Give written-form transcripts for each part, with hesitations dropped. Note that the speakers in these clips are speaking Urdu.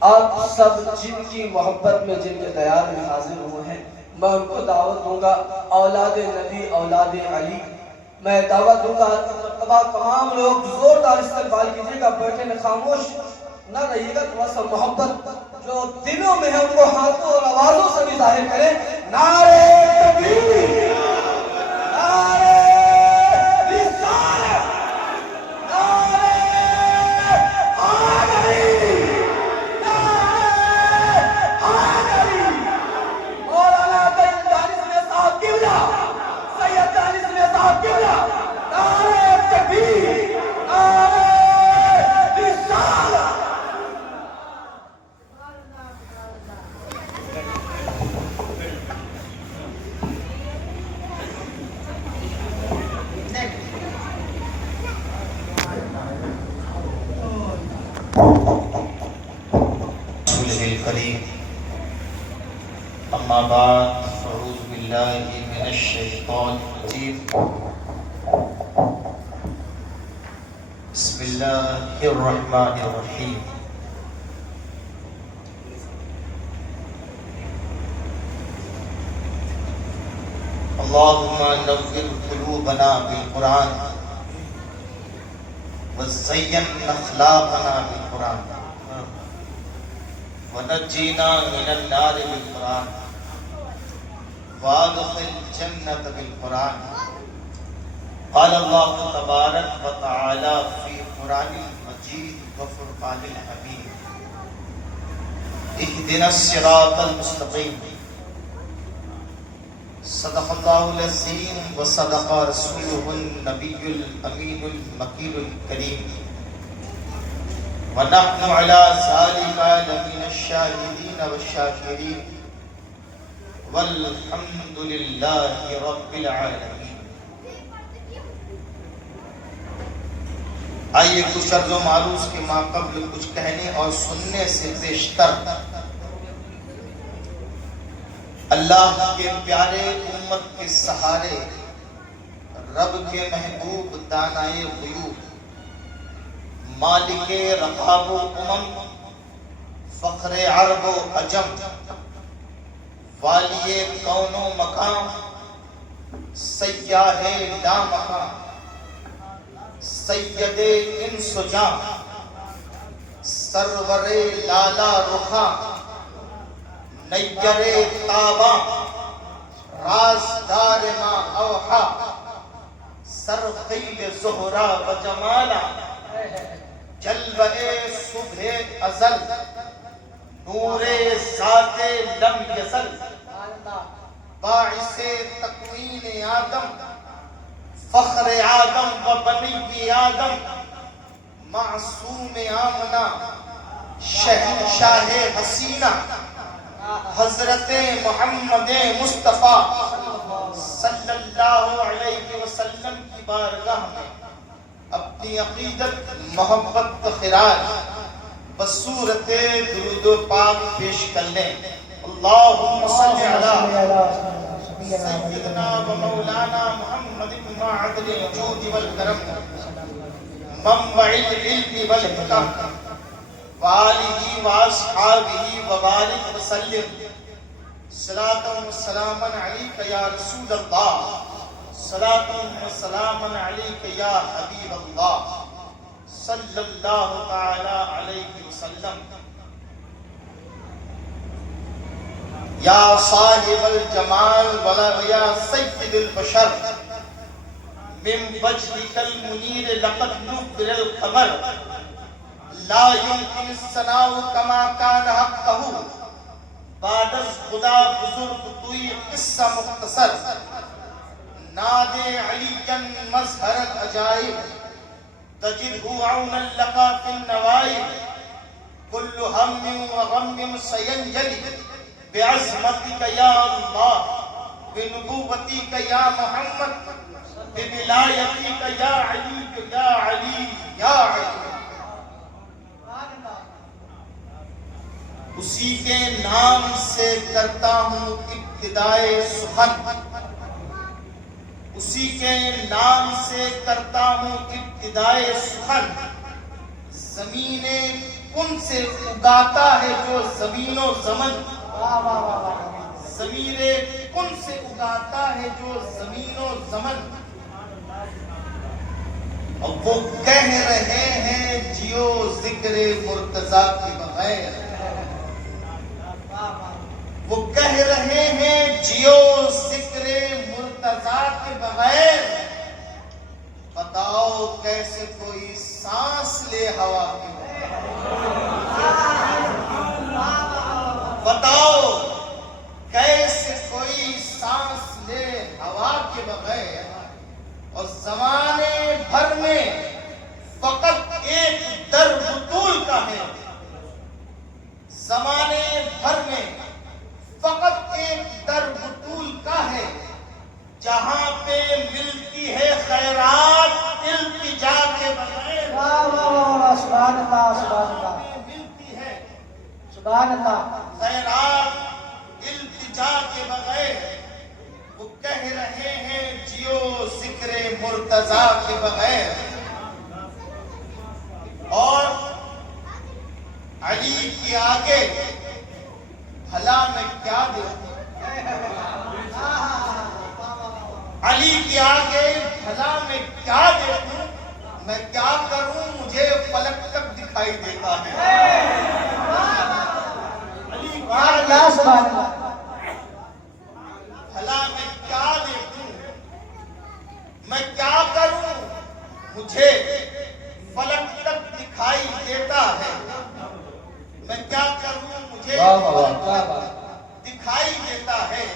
آپ سب جن کی محبت میں جن کے دیار میں حاضر ہوئے ہیں میں ان کو دعوت دوں گا اولاد نبی اولاد علی میں دعوت دوں گا تمام لوگ زوردار استقبال کیجیے گا بیٹھے میں خاموش نہ رہیے گا تھوڑا سا محبت جو دلوں میں ہے ان کو ہاتھوں اور آوازوں سے بھی ظاہر کریں نعرہ تکبیر نعرہ رسالت نعرہ حیدری نعرہ حیدری مولانا صاحب قبلہ سید صاحب قبلہ نعرہ تکبیر نعرہ رسالت اما بعد فاعوذ باللہ من الشیطان الرجیم بسم اللہ الرحمن الرحیم اللہم نور قلوبنا بالقرآن وزین اخلاقنا بالقرآن ونجینا من النار بالقرآن وادخل الجنة بالقرآن قال اللہ تبارک و تعالی فی قرآن المجید وفرقان الحمید اہدنا الصراط المستقیم صدق اللہ العظیم وصدق رسولہ النبی الامین المکین الکریم ونحن على ذلك لمن الشاهدين والشاكرين والحمد لله رب العالمين. آئیے کچھ عرض و معروض کے ماقبل کچھ کہنے اور سننے سے پیشتر اللہ کے پیارے امت کے سہارے رب کے محبوب دانائے غیوب مالک رقاب و امم فخر عرب و عجم والی کون و مقام سیاہ لامکان سید انس و جان سرور لالا رخاں نیر تاباں رازدار ما اوحا سرخیل زہرا و جمالا جلوہ صبح ازل نور ذات لم یزل باعث تکوین آدم فخر آدم و بنی آدم معصوم آمنہ شہنشاہ حسینہ حضرت محمد مصطفیٰ صلی اللہ علیہ وسلم کی بارگاہ میں اپنی عقیدت محبت خراج بصورت درود و پاک پیش کر لیں. اللہم صلی علی سیدنا و مولانا محمد معدن الجود والکرم منبع العلم والحکم وآلہ واصحابہ وبارک وسلم صلاۃ و سلاما علیک یا رسول اللہ صلاۃ و سلاما علیک یا حبیب اللہ صلی اللہ تعالی علیہ وسلم. یا صاحب الجمال یا سید البشر من وجهك المنیر لقد نور القمر لا يمكن الثناء كما كان حقه بعد خدا بزرگ توی قصہ مختصر نادے علی مظہر العجائب تجدہ عونا لقا فی النوائب کل ہم و غم سینجلی بعظمتک یا اللہ بنبوتک یا محمد بولایتک یا علی یا علی یا علی. اسی کے نام سے کرتا ہوں ابتدائے سخن اسی کے نام سے کرتا ہوں ابتدائے سخن زمین کن سے اگاتا ہے جو زمین و زمن، ضمیر کن سے اگاتا ہے جو زمین و زمن، اب وہ کہہ رہے ہیں جیو ذکر مرتضی کے بغیر، وہ کہہ رہے ہیں جیو ذکر مرتضی کے بغیر، بتاؤ کیسے کوئی سانس لے ہوا کے بغیر، بتاؤ کیسے کوئی سانس لے ہوا کے بغیر، اور زمانے بھر میں فقط ایک در بطول کا ہے، زمانے بھر میں فقط ایک در بطول کا ہے، جہاں پہ ملتی ہے خیرات التجا کے بغیر، سبحان اللہ سبحان اللہ ملتی ہے سبحان اللہ خیرات التجا کے بغیر، وہ کہہ رہے ہیں جیو ذکر مرتضی کے بغیر، اور علی کے آگے بھلا میں کیا دیکھوں، علی کے آگے بھلا میں کیا دیکھوں، میں کیا کروں مجھے فلک تک دکھائی دیتا ہے، علی کے سبحان آگے اللہ سبحان اللہ بھلا میں کیا دیکھوں، میں کیا کروں مجھے فلک تک دکھائی دیتا ہے، میں کیا کروں مجھے فلک دکھائی دیتا ہے،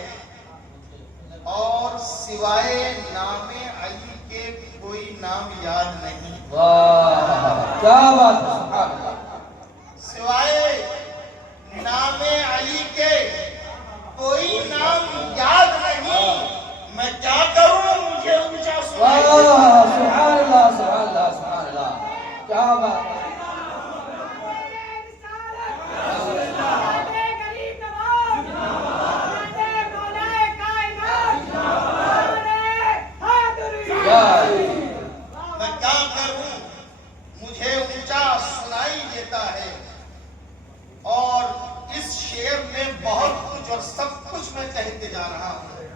اور سوائے نام علی کے کوئی نام یاد نہیں، کیا بات ہے، سبحان اللہ، سوائے نام علی کے کوئی نام یاد نہیں، میں کیا کروں مجھے اونچا سنائی دیتا ہے، سبحان اللہ سبحان اللہ سبحان اللہ، کیا بات ہے، میں کیا کروں مجھے اونچا سنائی دیتا ہے، اور اس شعر میں بہت کچھ اور سب کچھ میں کہتے جا رہا ہوں،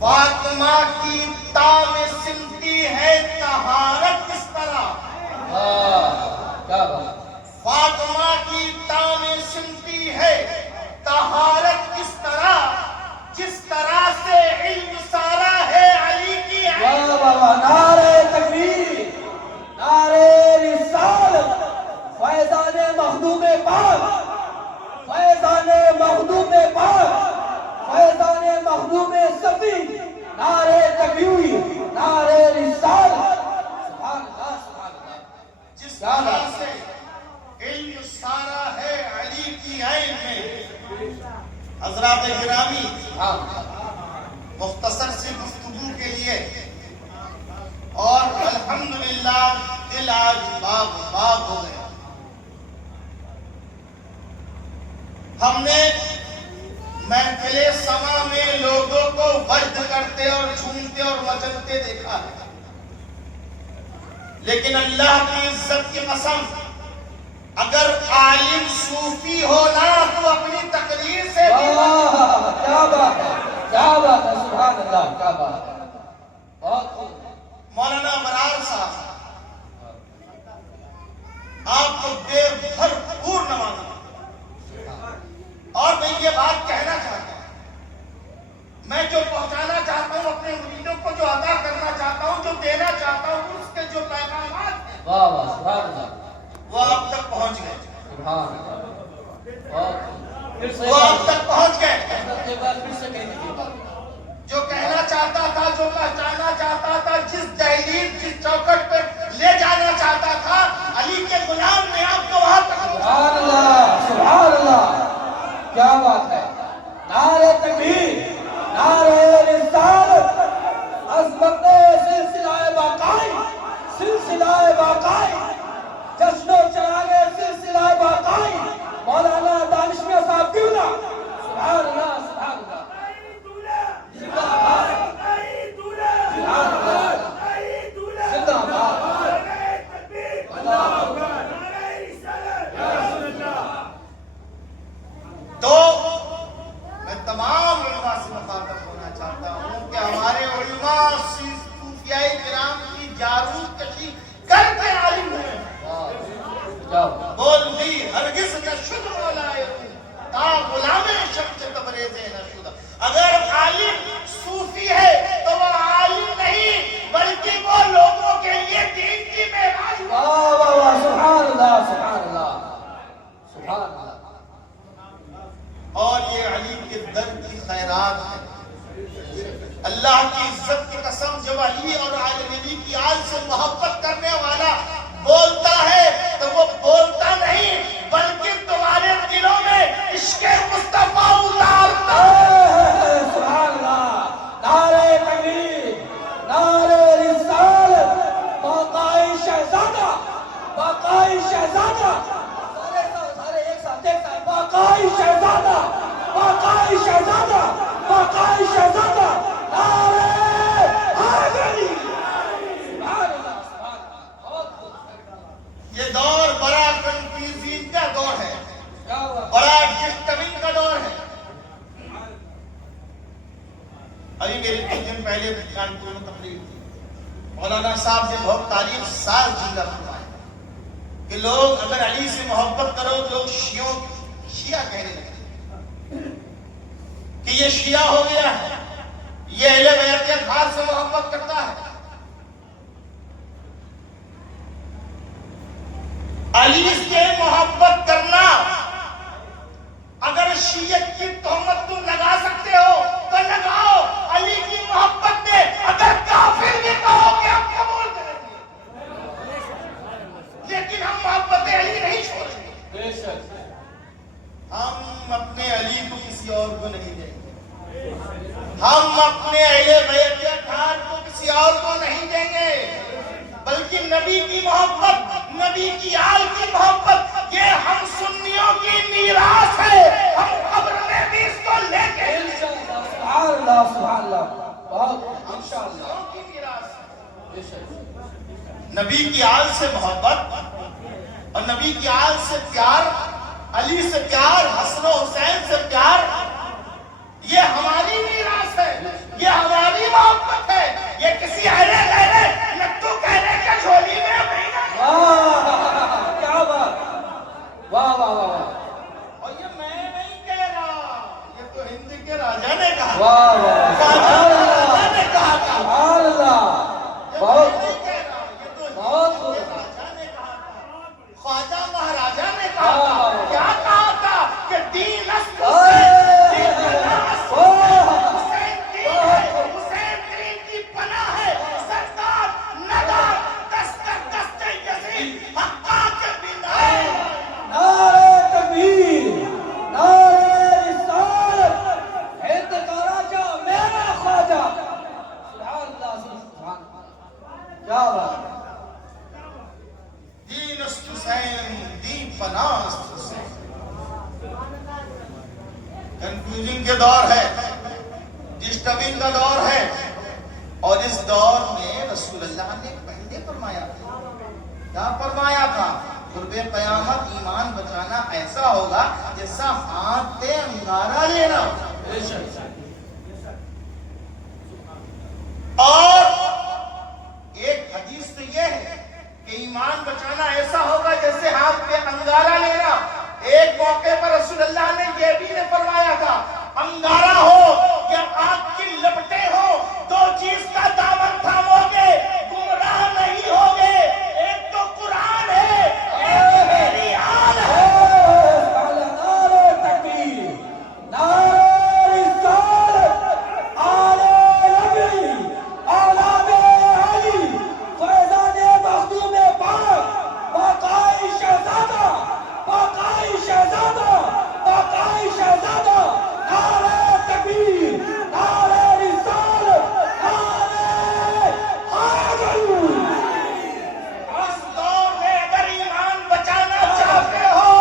فاطمہ کی تام سمتی ہے طہارت کس طرح، کیا بات، فاطمہ کی تام سمتی ہے طہارت کس طرح، جس طرح سے علم سارا ہے علی کی عین، نعرہ تکبیر، نعرہ رسالت، فیضان مخدوم پاک، فیضان مخدوم پاک، فیضان مخدوم صفی، نعرہ تکبیر، نعرہ رسالت، سبحان اللہ سبحان اللہ، جس طرح سے علم سارا ہے علی کی عین میں، حضرات گرامی مختصر سی گفتگو کے لیے، اور الحمدللہ دل آج باغ ہو گیا، ہم نے محفل سما میں لوگوں کو وجد کرتے اور جھومتے اور مچلتے دیکھا ہے، لیکن اللہ کی عزت کی قسم اگر عالم صوفی ہونا تو اپنی تقریر سے کیا بات ہے، کیا بات ہے، سبحان اللہ، کیا بات ہے، بہت خوب، مولانا برار صاحب آپ کو بے بھرپور نواز، اور میں یہ بات کہنا چاہتا ہوں، میں جو پہنچانا چاہتا ہوں اپنے مریدوں کو، جو عطا کرنا چاہتا ہوں، جو دینا چاہتا ہوں، اس کے جو پیغامات ہیں واہ واہ سبحان اللہ، وہ آپ تک پہنچ گئے، سبحان اللہ، بہت خوب، پھر سے وہ آپ تک پہنچ گئے، ایک بار پھر سے کہہ دیجیے، جو کہنا چاہتا تھا، جو پہچانا چاہتا تھا، جس دہلیز جس چوکٹ پہ لے جانا چاہتا تھا، علی کے غلام نے آپ کو وہاں تک سبحان اللہ سبحان اللہ، کیا بات ہے، نعرہ تکبیر، نعرہ رسالت، عظمت سلسلہ باقائی، سلسلہ باقائی، جشن و چراغ سلسلہ باقائی، مولانا دانشور صاحب کیولا، سبحان اللہ سبحان اللہ، زندہ باد، زندہ باد، جارود کشی کر کے عالم ہوئے. بول دی ہرگز نہ شد مولائے تا غلام شمس تبریز نہ شد. اگر عالم صوفی ہے تو وہ عالم نہیں بلکہ وہ لوگوں کے لیے دین کی معراج. واہ واہ واہ سبحان اللہ سبحان اللہ سبحان اللہ. اور یہ علی کے در کی خیرات ہے. اللہ کی عزت کی قسم جب علی اور علی کی آل سے محبت کرنے والا بولتا ہے تو وہ بولتا نہیں بلکہ تمہارے دلوں میں عشق مصطفیٰ اتارتا ہے. سبحان اللہ. نعرہ تکبیر نعرہ رسالت باقائی شہزادہ باقائی شہزادہ سارے ایک ساتھ باقائی شہزادہ باقائی شہزادہ باقائی شہزادہ نعرہ حیدری. سبحان اللہ سبحان اللہ. یہ دور بڑا کنفیوژن کا دور ہے, بڑا ڈسٹربنگ کا دور ہے. ابھی میری کچھ دن پہلے کانپور میں تقریر تھی. مولانا صاحب نے بہت تعریف ساز جملہ فرمایا کہ لوگ اگر علی سے محبت کرو تو لوگ شیعہ کہنے لگے کہ یہ شیعہ ہو گیا ہے, یہ اہل بیت کے گھر سے محبت کرتا ہے. علی سے محبت کرنا اگر شیعت کی تہمت تم لگا سکتے ہو تو لگاؤ. علی کی محبت میں اگر کافر بھی کہو کہ ہم قبول کریں گے, لیکن ہم محبت علی نہیں چھوڑیں گے. ہم اپنے علی کو کسی اور کو نہیں دیں گے. ہم اپنے اہل بیت کے گھر کو کسی اور کو نہیں دیں گے, بلکہ نبی کی محبت, نبی کی آل کی محبت یہ ہم سنیوں کی میراث ہے. ہم قبر میں بھی اس کو لے کے سبحان اللہ سبحان اللہ. بہت ہم سنیوں کی میراث ہے. نبی کی آل سے محبت اور نبی کی آل سے پیار, علی سے پیار, حسن و حسین سے پیار, یہ ہماری میراث ہے, یہ ہماری محبت ہے. یہ کسی اہل غیرے نتو کہنے کے جھولی میں نہیں ہے. کیا بات. واہ واہ واہ واہ. اور یہ میں نہیں کہہ رہا, یہ تو ہند کے راجا نے کہا. واہ واہ سبحان اللہ نے کہا تھا. سبحان اللہ. یہ بہت میں نہیں کہہ رہا, یہ تو بہت ہند کے راجا نے کہا تھا. خواجہ مہاراجا نے کہا تھا. کیا کہا تھا کہ دین است کنفیوژن کے دور ہے, ڈسٹربنگ کا دور ہے. اور اس دور میں رسول اللہ نے پہلے فرمایا تھا, کیا فرمایا تھا؟ قرب قیامت ایمان بچانا ایسا ہوگا جیسا ہاتھ پہ انگارہ لینا. اور ایک حدیث تو یہ ہے کہ ایمان بچانا ایسا ہوگا جیسے ہاتھ پہ انگارہ لینا. ایک موقع پر رسول اللہ نے یہ بھی فرمایا تھا, انگارہ ہو یا آگ کی لپٹیں ہو, دو چیز کا دامن تھامو گے گمراہ نہیں ہوگے. ایک تو قرآن ہے, ایک میری آل ہے. نعرہ تکبیر نعرہ رسالت آل نبی اولاد علی فیضان مخدوم پاک باقائی شہزادہ باقائی شہزادہ باقائی شہزادہ. نعرہ تکبیر نعرہ رسالت نعرہ حیدری. اس دور میں اگر ایمان بچانا چاہتے ہو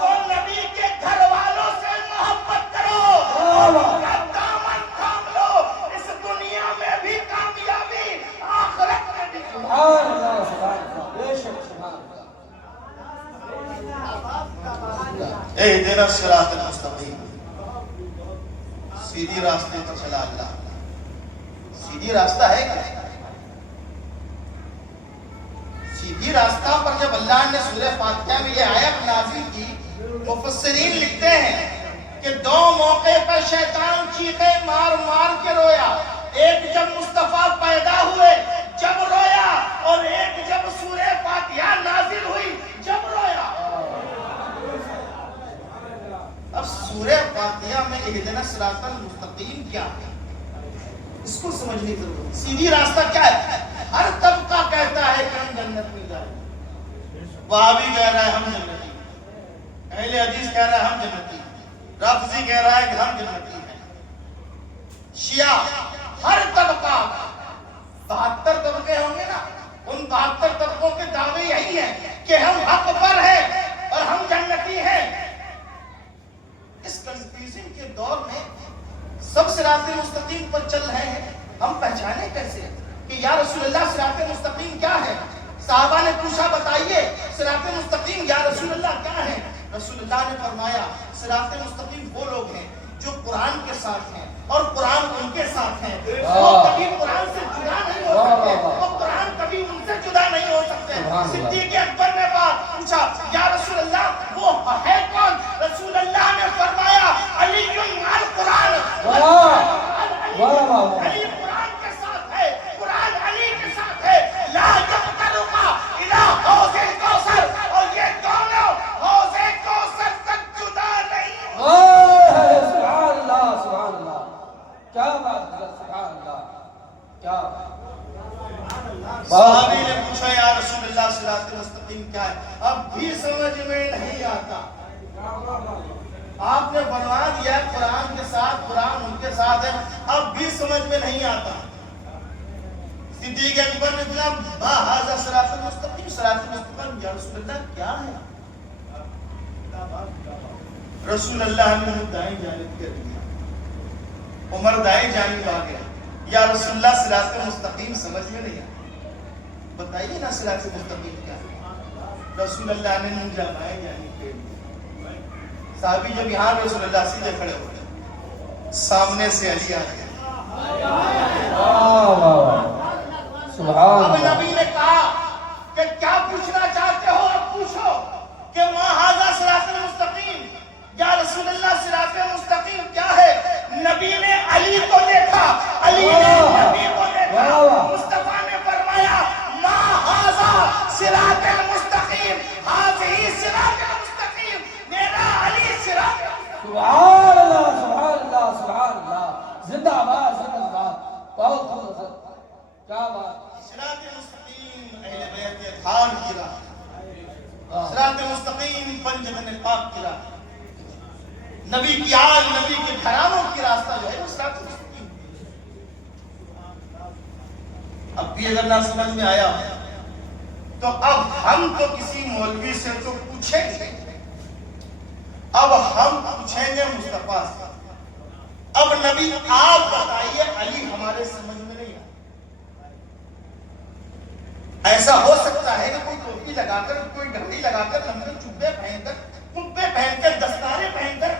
تو نبی کے گھر والوں سے محبت کرو, اپنا دامن تھام لو. اس دنیا میں بھی کامیابی, آخرت میں بھی سبحان اللہ سبحان اللہ. بے شک سبحان اللہ. اہدنا الصراط المستقیم, سیدھی راستے پر چلا اللہ. سیدھی راستہ ہے کیا؟ سیدھی راستہ پر جب اللہ نے سورہ فاتحہ میں یہ آیت نازل کی، مفسرین لکھتے ہیں کہ دو موقع پر شیطان چیخے مار مار کے رویا، ایک جب مصطفیٰ پیدا ہوئے جب رویا، اور ایک جب سورہ فاتحہ نازل ہوئی جب رویا۔ اب سورہ فاتحہ میں اہدنا الصراط المستقیم کیا ہے، اس کو سمجھنے کی ضرورت ہے۔ سیدھی راستہ کیا ہے؟ ہر طبقہ کہتا ہے کہ ہم جنت میں جائیں، وہابی کہہ رہا ہے ہم جنتی ہیں، اہل حدیث کہہ رہا ہے ہم جنتی ہیں، رافضی کہہ رہا ہے کہ ہم جنتی ہیں، شیعہ، ہر طبقہ 72 طبقے ہوں گے نا، ان 72 طبقوں کے دعوے یہی ہیں کہ ہم حق پر ہیں اور ہم جنتی ہیں۔ اس کنفیوژن کے دور میں سب صراط مستقیم پر چل رہے ہیں، ہم پہچانے کیسے کہ یا رسول اللہ صراط مستقیم کیا ہے؟ صحابہ نے پوچھا بتائیے صراط مستقیم یا رسول اللہ کیا ہے؟ رسول اللہ نے فرمایا صراط مستقیم وہ لوگ ہیں جو قرآن کے ساتھ ہیں اور قرآن ان کے ساتھ ہیں، وہ کبھی قرآن سے جدا نہیں ہو سکتے، وہ قرآن کبھی ان سے جدا نہیں ہو سکتے۔ صدیق اکبر نے بات پوچھا یا رسول اللہ وہ ہے کون؟ رسول اللہ نے فرمایا علی القرآن، علی قرآن کے ساتھ ہے، قرآن علی کے ساتھ ہے، لا یفترقا الی حوض الکوثر، اور یہ دونوں حوض کوثر تک جدا نہیں ہو۔ سبحان اللہ سبحان اللہ، کیا بات ہے، سبحان اللہ، کیا صحابی نے پوچھا یا رسول اللہ صراط مستقیم کیا ہے؟ اب بھی سمجھ میں نہیں آتا، آپ نے بنوا دیا قرآن کے ساتھ، قرآن ان کے ساتھ ہے، اب بھی سمجھ میں نہیں آتا۔ صدیق اکبر نے پوچھا ما ھذا صراط مستقیم، صراط مستقیم یا رسول اللہ کیا ہے؟ رسول اللہ نے دائیں جانب کر دیا، عمر دائیں جانب آ گیا، یا رسول اللہ صراط مستقیم سمجھ میں نہیں آتا، بتائیے نا صراط مستقیم کیا ہے؟ رسول اللہ نے منجا بائیں جانب کر دیا۔ صحابی جب یہاں رسول اللہ سیدھے کھڑے ہوتے، سامنے سے علی آ گیا، اب نبی نے کہا کہ کیا پوچھنا چاہتے ہو اب پوچھو، کہ ما ھذا صراط مستقیم یا رسول اللہ صراط مستقیم کیا ہے؟ نبی نے علی کو دیکھا، علی نے نبی کو دیکھا، مصطفیٰ نے فرمایا ما ھذا صراط مستقیم، ھذہ صراط مستقیم، میرا علی صراط مستقیم۔ سبحان اللہ سبحان اللہ سبحان اللہ، زندہ باد زندہ باد، بہت خوبصورت، کیا بات۔ صراط مستقیم اہل بیت اطہار کی راہ، صراط مستقیم پنجتن پاک کی راہ، نبی کی آل، نبی کے گھرانوں کی راستہ جو ہے وہ صراط مستقیم۔ اب بھی اگر نہ سمجھ میں آیا تو اب ہم تو کسی مولوی سے تو پوچھیں گے، اب ہم پوچھیں گے مصطفیٰ سے، اب نبی آپ بتائیے علی ہمارے سمجھ میں نہیں آیا۔ ایسا ہو سکتا ہے کہ کوئی ٹوپی لگا کر، کوئی گھڑی لگا کر، لمبے چوبے پہن کر، کبے پہن کر، دستارے پہن کر،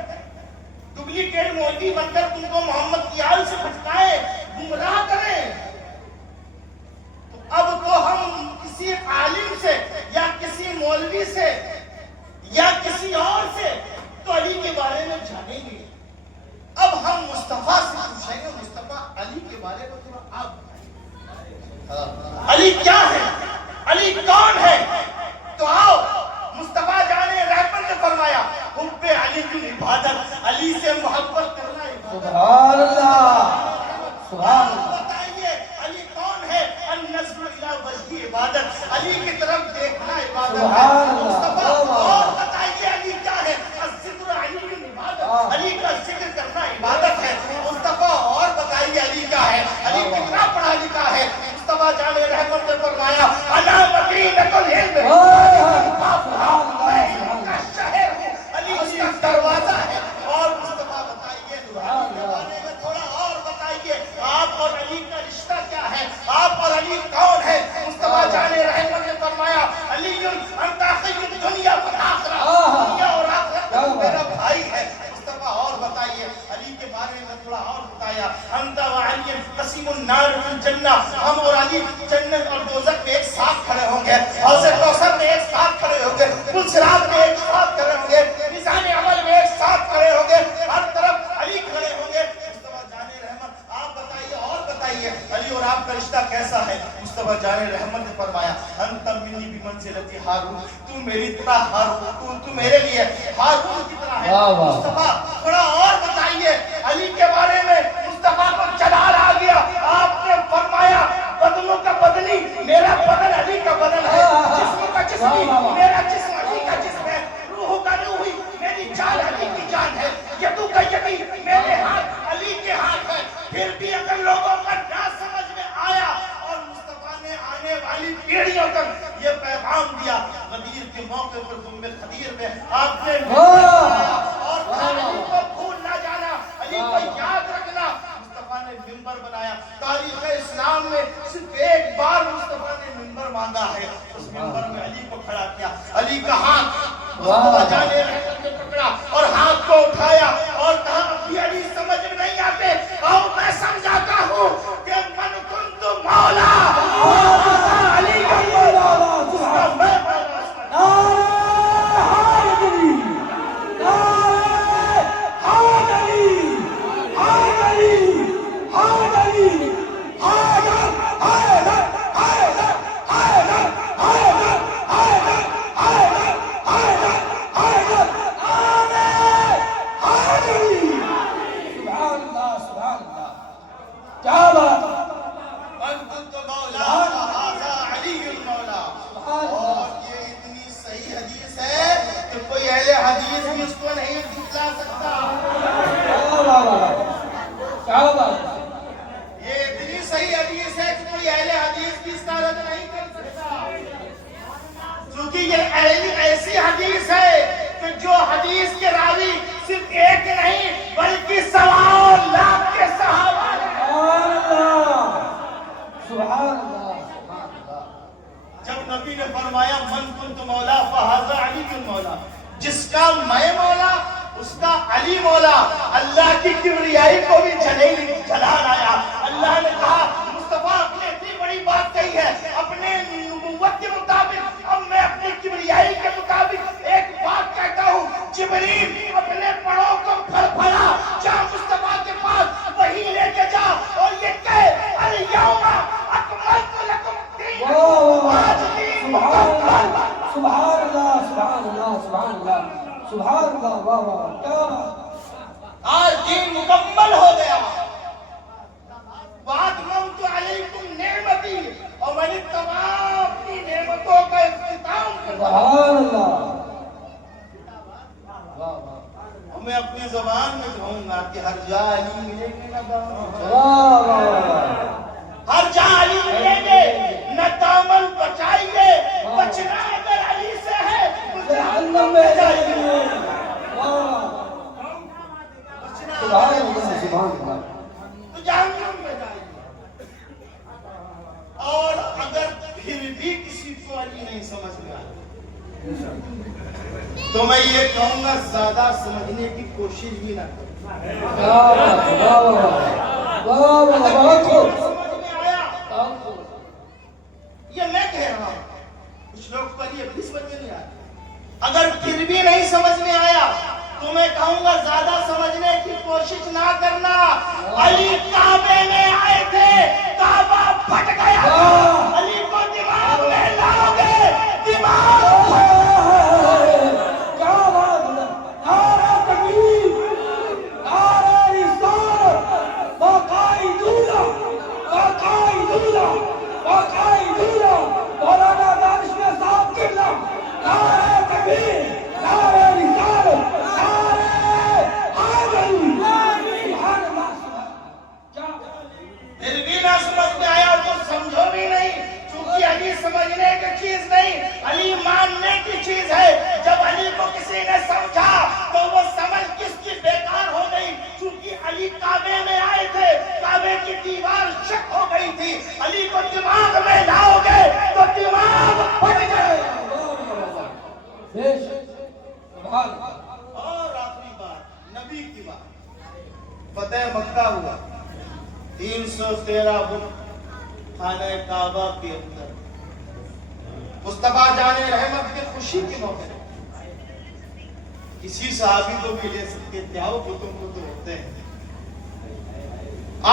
ڈپلیکیٹ مولوی بن کر تم کو محمد کی آل سے بھٹکائے، گمراہ کرے، تو اب تو ہم کسی عالم سے یا کسی مولوی سے یا کسی اور سے تو علی کے بارے میں جانیں گے، اب ہم مصطفیٰ سے پوچھیں گے مصطفیٰ علی کے بارے میں تھوڑا آپ بتائیں، علی کیا ہے، علی کون ہے؟ تو آؤ مصطفیٰ جانے رحمت نے فرمایا حب علی کی عبادت، علی سے محبت کرنا عبادت۔ سبحان اللہ سبحان اللہ، بتائیے علی کون ہے؟ النظر الی وجہ عبادت، علی کی طرف دیکھنا عبادت ہے۔ سبحان اللہ، مصطفیٰ اور بتائیے علی کیا ہے؟ الذکر علی کی عبادت، علی کا ذکر کرنا عبادت ہے۔ مصطفیٰ اور بتائیے علی کیا ہے؟ علی کتنا پڑھا لکھا ہے؟ مصطفیٰ جان رحمت نے فرمایا انا مدینۃ العلم، میں علم کا شہر ہوں، علی اس کا دروازہ ہے۔ اور مصطفیٰ بتائیے علی کے بارے میں تھوڑا اور بتائیے، آپ اور علی کا رشتہ کیا ہے؟ آپ اور علی کون ہے؟ مصطفیٰ جان رحمت نے فرمایا علی انت خیر بمنزلتی ہارون، تو میری طرح ہارون، تو میرے لیے ہارون کی طرح ہے۔ مصطفیٰ تھوڑا اور بتائیے علی کے بارے میں۔ مصطفیٰ کو جلال آ گیا، آپ نے فرمایا بدنوں کا بدنی، میرا بدن علی کا بدن ہے، جسم کا جسمی، میرا جسم علی کا جسم ہے، روح کا روحی، میری جان علی کی جان ہے، یدو کا یدی، میرے ہاتھ علی کے ہاتھ ہے۔ پھر بھی اگر لوگوں کا نہ سمجھ میں آیا، اور مصطفیٰ نے آنے والی پیڑھیوں تک یہ پیغام دیا، غدیر کے موقع پر ضم خدیر میں آپ نے اور علی کو بھول نہ جانا، علی کو یاد رکھنا۔ مصطفیٰ نے منبر بنایا، تاریخ اسلام میں صرف ایک بار مصطفیٰ نے منبر مانگا ہے، اس منبر میں علی کو کھڑا کیا، علی کا ہاتھ مصطفیٰ جانے رحمت نے پکڑا اور ہاتھ کو اٹھایا اور کہا ابھی علی سمجھ میں نہیں آتے، آؤ میں سمجھاتا ہوں کہ من کنت مولا، علی کا مولا، جس کا میں مولا۔ ایسی حدیث ہے کہ جو حدیث کے راوی صرف ایک نہیں بلکہ 1.25 لاکھ کے صحابہ ہیں۔ سبحان اللہ، سبحان اللہ۔ جب نبی نے فرمایا من کنت مولا فہذا علی مولا، جس کا میں مولا اس کا علی مولا، اللہ کی کبریائی کو بھی جلال آیا۔ اللہ نے کہا مصطفیٰ نے اتنی بڑی بات کہی ہے، اپنے نبوت کے مطابق اب میں اپنی کبریائی کے مطابق ایک بات کہتا ہوں، جبریل اپنے پڑوں کو پھڑا، جا مصطفیٰ کے پاس وہی لے کے جا اور یہ کہے الیوم اکملت لکم دینکم، آج دین مکمل۔ سبحان اللہ، سبحان اللہ، سبحان اللہ، سبحان اللہ، واہ واہ، کیا بات، آج دین مکمل ہو گیا۔ وَأَتْمَمْتُ عَلَيْكُمْ نِعْمَتِي، اور میں نے تمام اپنی نعمتوں کا اختتام کر دیا۔ سبحان اللہ، واہ واہ، میں اپنی زبان میں کہوں گا کہ ہر جا علی ملیں گے نہ دامن، واہ واہ، ہر جا علی ملیں گے نہ دامن بچائیے، بچنا اگر علی سے ہے تو جہنم میں جائیے، سبحان اللہ، سبحان اللہ، تو جہنم میں جائیے۔ اور اگر پھر بھی کسی کو علی نہیں سمجھ میں آیا تو میں یہ کہوں گا زیادہ سمجھنے کی کوشش بھی نہ کریں۔ یہ میں کہہ رہا ہوں، کچھ لوگ پر یہ بھی سمجھ میں نہیں آیا۔ اگر پھر بھی نہیں سمجھ میں آیا تو میں کہوں گا زیادہ سمجھنے کی کوشش نہ کرنا۔ علی کعبے میں آئے تھے، کعبہ پھٹ گیا، علی کو دماغ میں لاؤ گے، دماغ سمجھنے کی چیز نہیں، علی ماننے کی چیز ہے۔ جب علی کو کسی نے سمجھا تو وہ سمجھ کس کی بیکار ہو گئی، چونکہ علی کعبے میں آئے تھے، کعبے کی دیوار شک ہو گئی تھی۔ علی کو دماغ میں لاؤ گے تو دماغ پھٹ جائے۔ اور آخری بات نبی کی بات، فتح مکہ ہوا، 313 بت خانہ کعبہ کے اندر، مصطفیٰ جانے رحمت کی خوشی کے موقع کسی صحابی کو بھی لے سکتے تھے، آؤ بتوں کو تو ہوتے ہیں،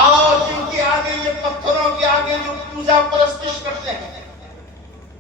آؤ جن کے آگے یہ پتھروں کے آگے جو پوجا پرستش کرتے ہیں،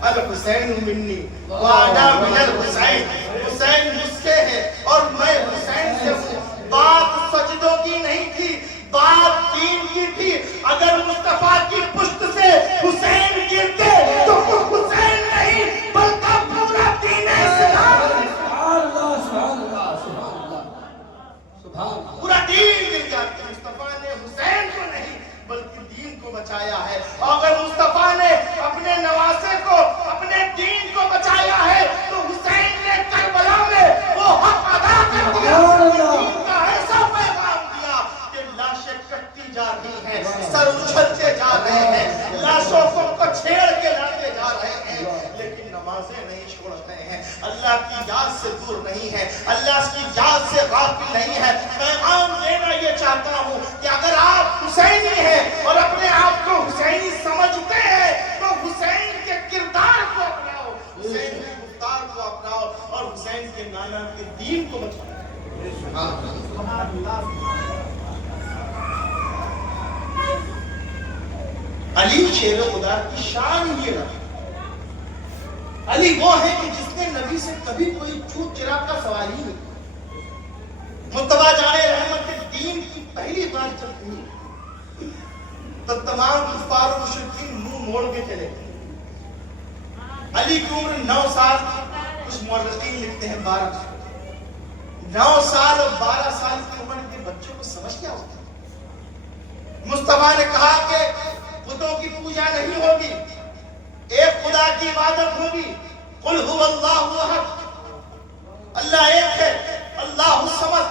الحسین منی وانا من الحسین، حسین مجھ سے ہے اور میں حسین سے ہوں۔ بات سجدوں کی نہیں تھی، بات دین کی تھی۔ اگر مصطفیٰ کی پشت سے حسین گرتے تو وہ حسین نہیں بلکہ پورا دین اسلام، سبحان اللہ سبحان اللہ سبحان اللہ سبحان اللہ۔ پورا دین گر جاتا۔ مصطفیٰ نے حسین کو نہیں بلکہ دین کو بچایا ہے۔ اور اگر مصطفیٰ نے اپنے نواسے کو، اپنے دین کو بچایا ہے تو حسین نے کربلا میں وہ حق ادا کر دیا، دین کا ایسا پیغام دیا کہ لاشیں کٹتی جا رہی ہیں، سر اچھلتے جا رہے ہیں، لاشوں کو چھیڑ کے لاتے جا رہے ہیں، لیکن نمازیں نہیں چھوڑ رہے ہیں، اللہ کی یاد سے دور نہیں ہے، اللہ کی یاد سے غافل نہیں ہے۔ پیغام دینا یہ چاہتا ہوں کہ اگر آپ حسینی ہیں اور اپنے آپ کو حسینی سمجھتے ہیں تو حسین کے کردار کو اپناؤ، حسین کے گفتار کو اپناؤ اور حسین کے نانا کے دین کو بچاؤ۔ علی شیر خدا کی شان یہ رہا۔ علی وہ ہے کہ جس نے نبی سے کبھی کوئی چھوٹ چراغ کا سوال ہی نہیں۔ مصطفیٰ جان رحمت کے دین کی پہلی بار جب ہوئی تو تمام کفار و مشرکین منہ موڑ کے چلے گئے۔ علی کی عمر 9 سال، کچھ مورخین لکھتے ہیں 12 سال۔ 9 سال اور 12 سال کی عمر کے بچوں کو سمجھ کیا ہوتا ہے؟ مصطفیٰ نے کہا کہ بتوں کی پوجا نہیں ہوگی، ایک خدا کی عبادت ہوگی۔ قل هو اللہ احد، اللہ ایک ہے، اللہ الصمد،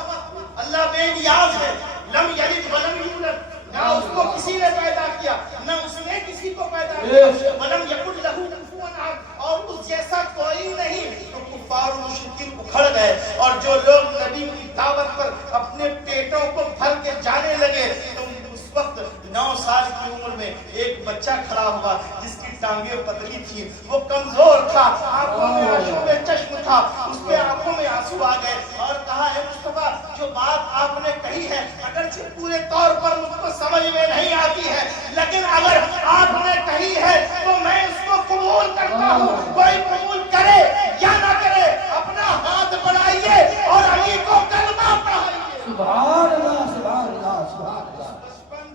اللہ بے نیاز ہے، لم یلد ولم یولد، نہ اس کو کسی نے پیدا کیا نہ اس نے کسی کو پیدا کیا، ولم یکن لہ کفوا احد، اور اس جیسا کوئی نہیں۔ تو کفار و مشرکین اکھڑ گئے اور جو لوگ نبی کی دعوت پر اپنے پیٹوں کو بھر کے جانے لگے تو اس وقت 9 سال کی عمر میں ایک بچہ کھڑا ہوا جس کی ٹانگیں پتلی تھی، وہ کمزور تھا، آنکھوں میں آشوب چشم تھا، اس کے آنکھوں میں آنسو آ گئے اور کہا ہے مصطفیٰ جو بات آپ نے کہی ہے اگرچہ پورے طور پر مجھ کو سمجھ میں نہیں آتی ہے، لیکن اگر آپ نے کہی ہے تو میں اس کو قبول کرتا ہوں۔ کوئی قبول کرے یا نہ کرے اپنا ہاتھ بڑھائیے اور علی کو کلمہ پڑھائیے۔ سبحان اللہ سبحان اللہ سبحان اللہ۔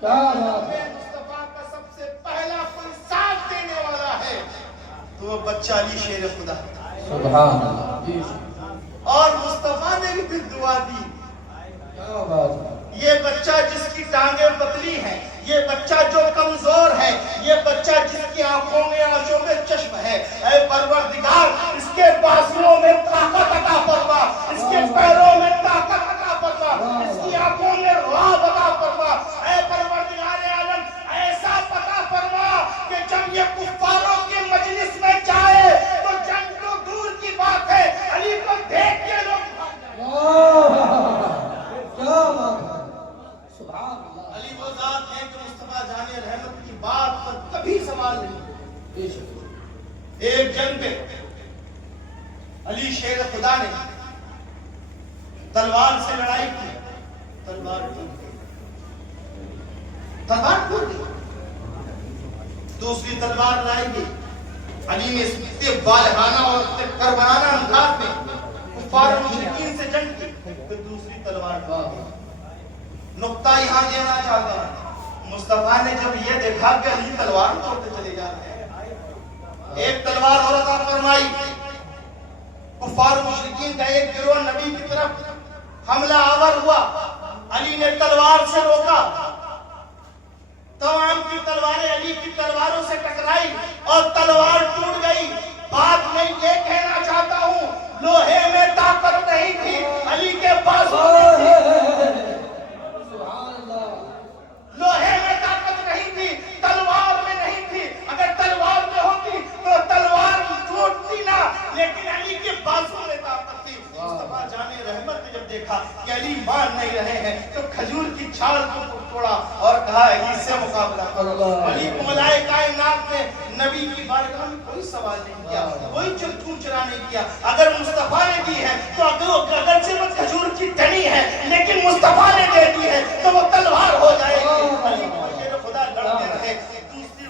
کیا بات ہے۔ مصطفیٰ کا سب سے پہلا کوئی ساتھ دینے والا ہے تو وہ بچہ علی شیر خدا، سبحان اللہ۔ اور مصطفیٰ نے بھی پھر دعا دی۔ کیا بات ہے۔ یہ بچہ جس کی ٹانگیں پتلی ہیں، یہ بچہ جو کمزور ہے، یہ بچہ جس کی آنکھوں میں آشوب چشم ہے، اے پروردگار اس کے بازوؤں میں طاقت عطا فرما، اس کے پیروں میں طاقت عطا فرما، اس کی آنکھوں میں رعب عطا فرما، اے پروردگار عالم ایسا عطا فرما کہ جب یہ کفاروں کی مجلس میں جائے تو جنگ تو دور کی بات ہے، علی کو دیکھ کے لوگ کیا بات ہے۔ سبحان اللہ۔ علی وہ ذات ہے کہ مصطفیٰ جان رحمت کی بات پر کبھی سوال نہیں۔ ایک جنگ میں علی شیر خدا نے تلوار سے لڑائی کی، تلوار ٹوٹ گئی، تلوار ٹوٹ گئی، دوسری تلوار لائی گئی۔ علی نے اتنے بالغانہ اور اتنے کربلانہ انداز میں کفار مشرکین سے جنگ کی، پھر دوسری تلوار ٹوٹ گئی۔ نقطہ یہاں دینا چاہتا ہوں، مصطفیٰ نے جب یہ دیکھا کہ علی تلوار توڑتے چلے جا رہے ہیں، ایک تلوار اور عطا فرمائی۔ کفار مشرکین کا ایک گروہ نبی کی طرف حملہ آور ہوا، علی نے تلوار سے روکا، تمام کی تلواریں علی کی تلواروں سے ٹکرائی اور تلوار ٹوٹ گئی۔ بات میں یہ کہنا چاہتا ہوں لوہے میں طاقت نہیں تھی، علی کے بازو میں تھی۔ لوہے میں طاقت نہیں تھی، تلوار میں نہیں تھی، اگر تلوار میں ہوتی تو تلوار ٹوٹتی نہ، لیکن علی کے بازو میں طاقت تھی۔ مصطفیٰ جان رحمت نے جب دیکھا کہ علی مان نہیں رہے ہیں تو کھجور کی چھال کو توڑا اور کہا اس سے مقابلہ کرو۔ علی کو ملائکہ کائنات نے نبی کی بارگاہ میں کوئی سوال نہیں کیا، کوئی چرچرا نہیں کیا۔ اگر مصطفیٰ نے دی ہے تو اگرچہ وہ کھجور کی ٹہنی ہے لیکن مصطفیٰ نے دے دی ہے تو وہ تلوار ہو جائے گی۔ علی کو شیر خدا لڑتے رہے، دوسری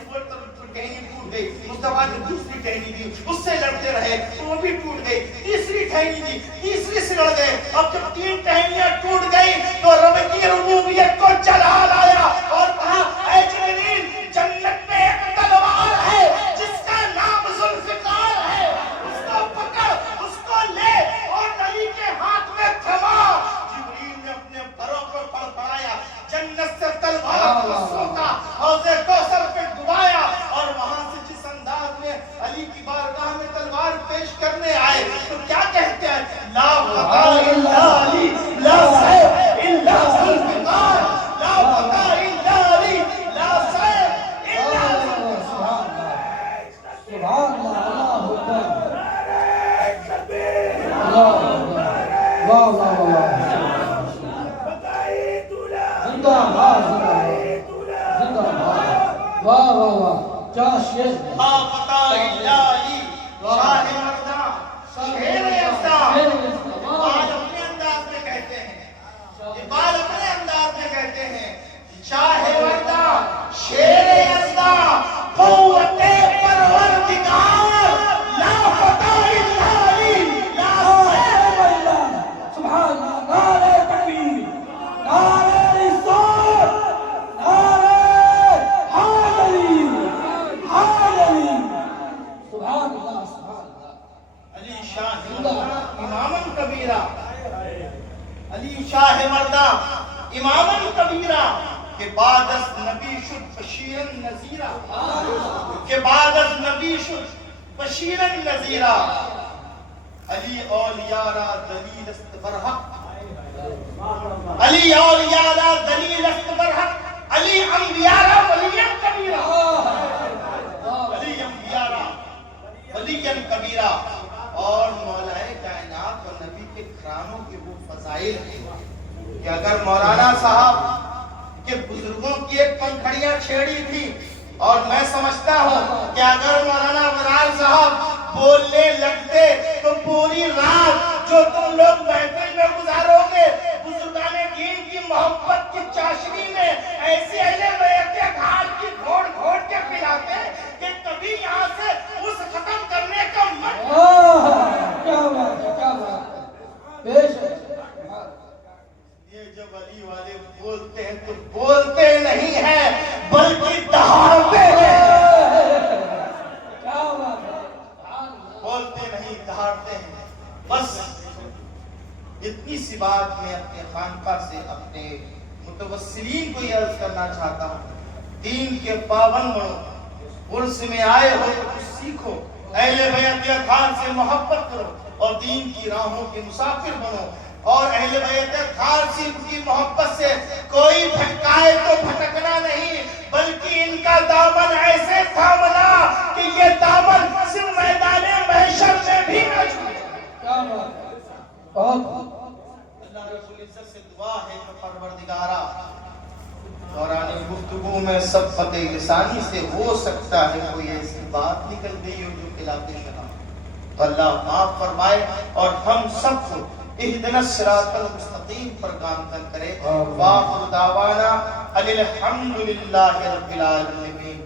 ٹہنی ٹوٹ گئی، مصطفیٰ نے دوسری ٹہنی دی، اس سے لڑتے رہے تو وہ بھی ٹوٹ گئی، تیسری ٹہنی دی، تیسری سے لڑ گئے، اب جب 3 ٹہنیاں ٹوٹ گئی تو رب کی ربوبیت کو جلال آیا اور کہا اے جبریل جنت میں ایک تلوار ہے جس کا نام ذوالفقار ہے، اس کو پکڑ، اس کو لے اور نبی کے ہاتھ میں تھما۔ جبریل نے اپنے پروں کو پڑپڑایا، جنت سے تلوار کو سونکا، حوض کوثر پہ ڈبایا اور وہاں سے جس انداز میں علی کی بارگاہ میں تلوار پیش کرنے آئے تو کیا کہتے ہیں؟ لا فتح الا علی، لا سیف الا ذوالفقار، لا فتح الا علی، لا سیف الا ذوالفقار۔ سبحان اللہ، اللہ اکبر، اللہ اکبر، واہ واہ واہ، زندہ باد، زندہ باد، واہ واہ واہ، کیا شعر ہے۔ لا فتح الا علی، شاہ مرداں، شیر یزداں، اقبال اپنے انداز میں کہتے ہیں، اقبال اپنے انداز میں کہتے ہیں، شاہ مرداں، شیر یزداں، قوت پروردگار، لا فتح الا علی، لا سیف الا۔ سبحان اللہ، نعرہ تکبیر، نعرہ رسول، نعرہ حیدری، حیدری، سبحان اللہ، سبحان اللہ۔ علی شاہ مرداں اماماً کبیرہ، علی شاہ مرداں اماماً کبیرہ، کہ بعد از نبی شد بشیراً نذیرہ، کہ بعد از نبی شد بشیراً نذیرہ، علی اولیاء را دلیل است برحق، علی اولیاء را دلیل است برحق، علی انبیاء را ولیاً کبیرہ، علی انبیاء را ولیاً کبیرہ۔ اور مولا کائنات اور نبی کے گھرانوں کے وہ فضائل ہیں کہ اگر مولانا صاحب کے بزرگوں کی ایک پنکھڑیاں چھیڑی تھی، اور میں سمجھتا ہوں کہ اگر مولانا برار صاحب بولنے لگتے تو پوری رات جو تم لوگ محفل میں گزارو گے بزرگان دین کی محبت کی چاشنی میں ایسی اہل بیت کے گھاٹ کی گھوڑ گھوڑ کے پلاتے کہ کبھی یہاں سے اس ختم کرنے کا من۔ کیا بات ہے، کیا بات ہے، بے شک۔ یہ جب علی والے بولتے ہیں تو بولتے نہیں ہیں بلکہ دہاڑتے ہیں، کیا بات ہے، بولتے نہیں دہاڑتے ہیں۔ بس اتنی سی بات میں اپنے خانقاہ سے اپنے متوسلین کو یہ عرض کرنا چاہتا ہوں، دین کے پابند بنو، عرس میں آئے ہو تو کچھ سیکھو، اہل بیت کے اطہار سے محبت کرو اور دین کی راہوں کے مسافر بنو، اور اہل بیت اطہار سے کی محبت سے کوئی بھٹکائے تو بھٹکنا نہیں بلکہ ان کا دامن ایسے تھامنا کہ یہ دامن صرف میدان محشر میں بھی نہ چھوٹے۔ کیا بات ہے، بہت اللہ رب العزت سے دعا ہے کہ پروردگارا دوران گفتگو میں سبقت لسانی سے ہو سکتا ہے کوئی ایسی بات نکل گئی ہو جو خلاف شرع، تو اللہ معاف فرمائے اور ہم سب کو اہدنا الصراط المستقیم پر گامزن کرے۔ وآخر دعوانا ان الحمد للہ رب العالمین۔